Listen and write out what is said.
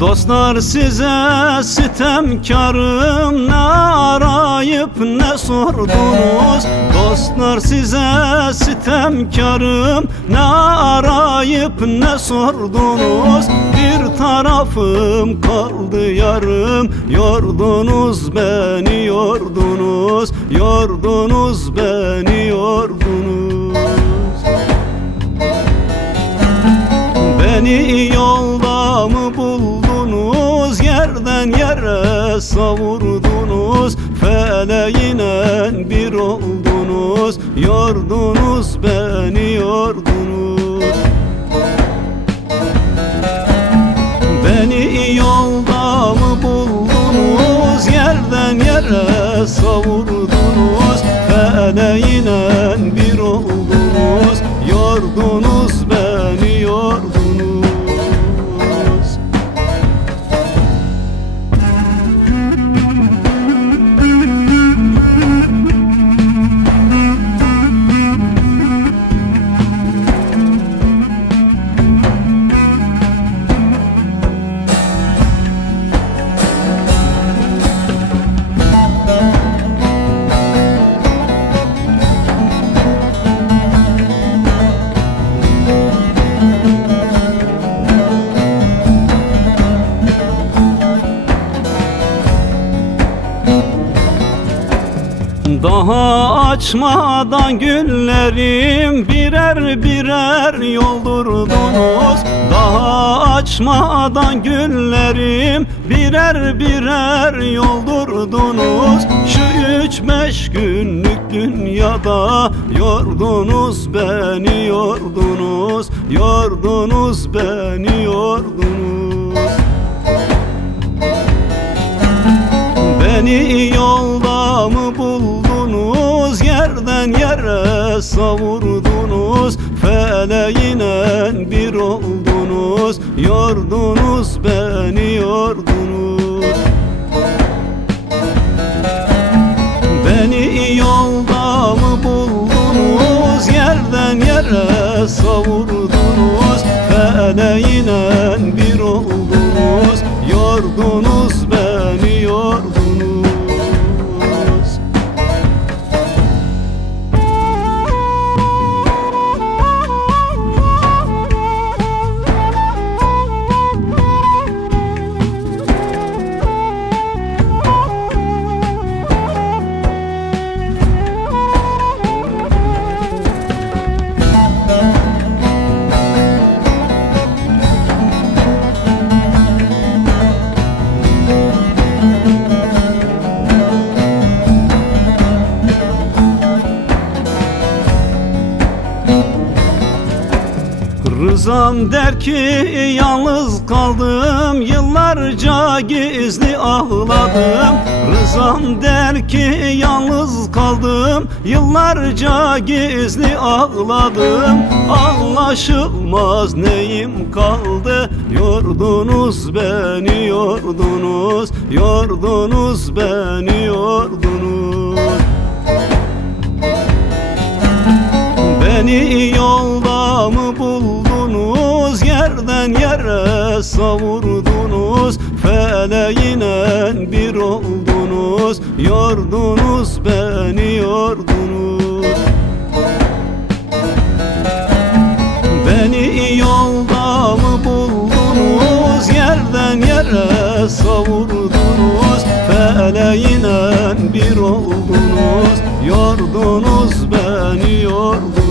Dostlar size sitemkarım, ne arayıp ne sordunuz? Dostlar size sitemkarım, ne arayıp ne sordunuz? Bir tarafım kaldı yarım, yordunuz beni yordunuz, yordunuz beni yordunuz. Beni yolda mı buldunuz, yerden yere savurdunuz, feleğine bir oldunuz, yordunuz beni yordunuz. Beni yolda mı buldunuz, yerden yere savurdunuz, feleğine bir oldunuz, yordunuz beni yordunuz. Daha açmadan güllerim, birer birer yoldurdunuz. Daha açmadan güllerim, birer birer yoldurdunuz. Şu 3-5 günlük dünyada yordunuz beni yordunuz, yordunuz beni yordunuz. Beni yolda mı buldunuz, yerden yere savurdunuz, feleğine bir oldunuz, yordunuz beni yordunuz. Beni yolda mı buldunuz, yerden yere savurdunuz, feleğine bir oldunuz, yordunuz beni yordunuz. Rızam der ki yalnız kaldım, yıllarca gizli ağladım. Rızam der ki yalnız kaldım, yıllarca gizli ağladım. Anlaşılmaz neyim kaldı, yordunuz beni yordunuz, yordunuz beni yordunuz. Beni yolda mı buldunuz, yerden yere savurdunuz, feleğine bir oldunuz, yordunuz beni yordunuz. Beni yolda mı buldunuz, yerden yere savurdunuz, feleğine bir oldunuz, yordunuz beni yordunuz.